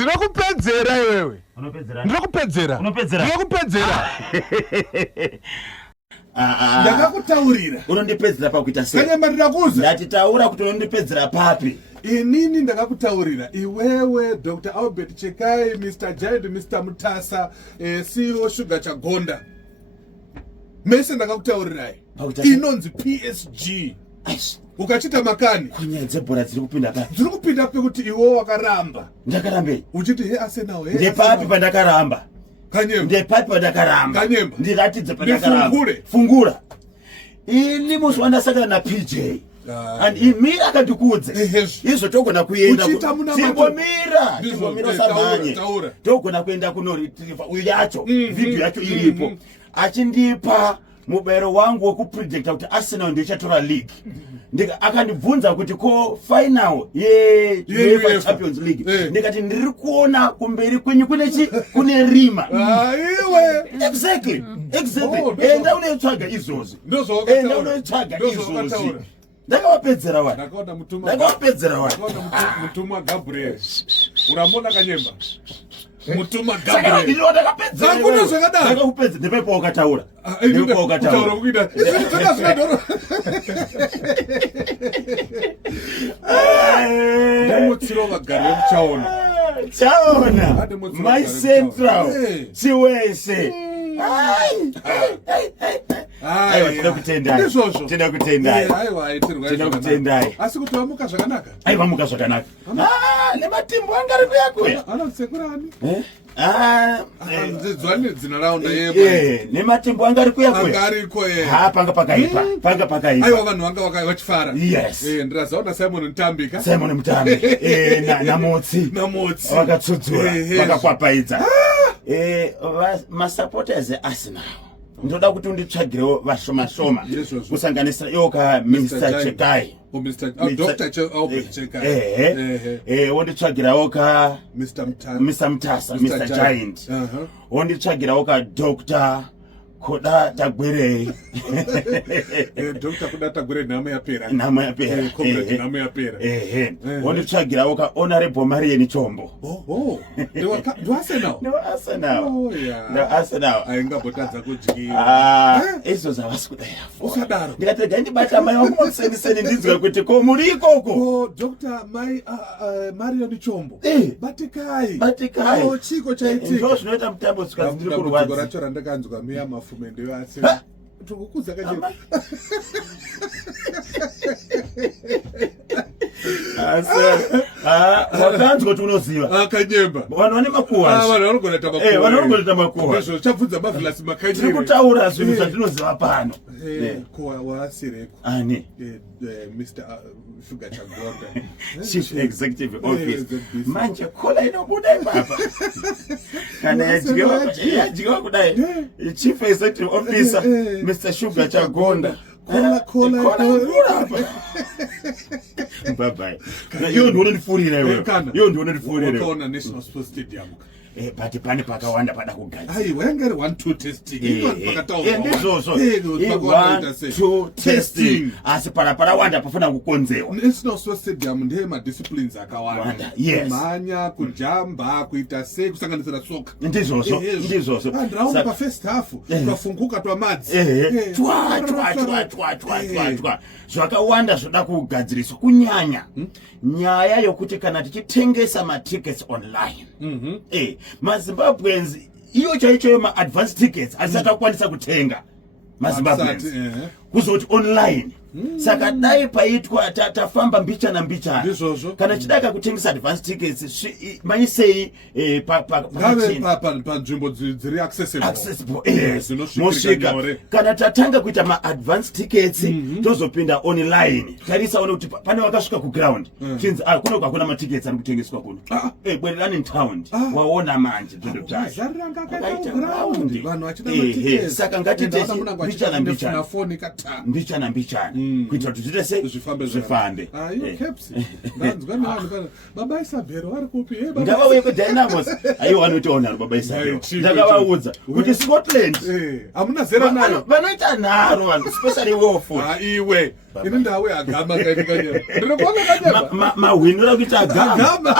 Ndinokupedzera iwewe. Unopedzera. Ndinokupedzera. Ndinokupedzera. Ndakakutaurira. Unondipedzera pakuita sei? Kanyamba ndinakuza. Ndatitaura kuti unondipedzera papi. Inini ndakakutaurira. Iwewe Dr. Albert Chekai, Mr. Giant, Mr. Mutasa, CEO Sugar Chagonda. Mese ndakakutaurirai. Inonzi PSG. Ukachita makani kunyaya dzebhora dziri kupinda pa dziri kupinda pekuti iwo wakaramba. Ndakarambei uchiti he Arsenal he ndepapi pandakaramba Kanyemba ndepapi pandakaramba Kanyemba ndiratidze pandakaramba fungura ini musi wandasakana na PJ and imira akandikudze izvo togona kuenda timbomira samanye togona kuenda kuno retriever uyu yacho video yacho iripo achindipa mubayiro wangu wokupredicta kuti Arsenal ndio ichatora league ndika akandibvunza kuti ko final ye UEFA Champions League ndikati ndiri kuona kumberi kwenyu kune rima iwe exactly enda unotsvaga izvozvi enda unotsvaga izvozvi ndakawapedzera wani ndakawapedzera wani mutumwa Gabriel uramona Kanyemba Mutuma Gabriel. Ndiro ndakapedzera. Zakuna zvakadaro. Ndakakupedza ndepepo wakataura. Ndepepo wakataura. Kuita. Izvi zvakadaro. Ndamutsiro vagari muchaona. Chaona. My central. Chiwese. Aiwa tinakutendai. Tinakutendai. Aiwa aitirwa. Tinakutendai. Asi kuti wamuka zvakanaka. Aiwa muka zvakanaka. Nematimbo angari kuyakuya. Anotsekurani. Dzwani dzina raunda yepo. Nematimbo angari kuyakuya. Angariko panga pakaipa. Panga pakaipa. Aiwa vanhu vanga vachifara. Yes. Ndirazaona Simon Ntambika. Simon Mutambi. Namotsi. Namotsi. Vakatsudzura. Vakakwapaidza. Masupporters eArsenal. Ndoda kuti unditsvagirewo vashoma kusanganisira yoka Mr. Chekai. Dr. Albert Chekai. Wonditsvagirawo ka Mr. Mutasa, Mr. Giant. Wonditsvagirawo ka Dr. Koda Tagwere. Dr. Koda Tagwere nama yapera. Nama yapera. Comrade nama yapera. Wonditsvagirawo ka Honorable Marian Chombo. Do Arsenal? No Arsenal. Oh yeah. No Arsenal. Aingabotadza kudyira. Izvo zvavasikudaira. Usadaro. Ndikatega ndibata mai wangu museniseni ndinzwa kuti ko muri ikoko. Dr. Marian Chombo. Batikai. Chiko chaitika. Ndizvo zvinoita mutambo tsika ndiri kurwadza. Racho randakanzwa miya mafumende yase. Tukukuza Kanyemba. Wakanzwa kuti unoziva. Kanyemba. Vanhu vane makuhwa. Vanhu vanogona tamakuhwa. Vanhu vanogona tamakuhwa. Ndizvo chabvunza mavhilasi makanyiri. Tiri kutaura zvinhu zvatinoziva pano. Kuwa wasireko. Ani. Mr. Sugar Chagonda. Chief Executive Office. Manje kola inobuda ipapa. Kana yadyiwa kudai. Chief Executive Officer Mr. Sugar Chagonda. Kola. Bye bye. Yo ndo unondifurira iwe. Yo ndo unondifurira. Ukaona National Sports Stadium. But pane pakawanda pada kugadzira. Ai wengere 1-2 testing. Pakataura. Ndizvozvo. 1-2 testing. Asi para wanda pafuna kukonzewa. National Sports Stadium ndiye ma disciplines akawanda. Kumanya, kujamba, kuita sei, kusanganisira soka. Ndizvozvo. Andrawo pa first half kafunguka twa madzi. Twa. Zvakawanda zvoda kugadziriswa kunyanya. Nyaya yokuti kana tichitengesa ma tickets online. MaZimbabweans iyo chaicho ma advance tickets asakakwanisa kutenga MaZimbabweans kuzoti online. Saka dai paitwa tafamba mbichana kana chidaka kutengesa advance tickets maisei pa nzvimbo dziri accessible mosvika kana tatanga kuita ma advance tickets tozopinda online tarisaone kuti pane wakasvika ku ground chinzi kuno kwakuna ma tickets ari kutengeswa kuno bwererani in town waona manje ndondo dzacho vanhu vachida ma tickets saka ngatite mbichana kuitira kuti zvese zvifambe. Ndanzwa navanhu baba Isabhero vari kupi? Ndavauye kuDynamos. Aiwa vanotoona baba Isabhero. Ndakavaudza kuti Scotland hamuna zera nayo. Vanoita nharo vanhu especially Wolford. Iwe ini ndawe agama kaini Kanyemba. Ndinokuona Kanyemba. Mahwinura kuita agama.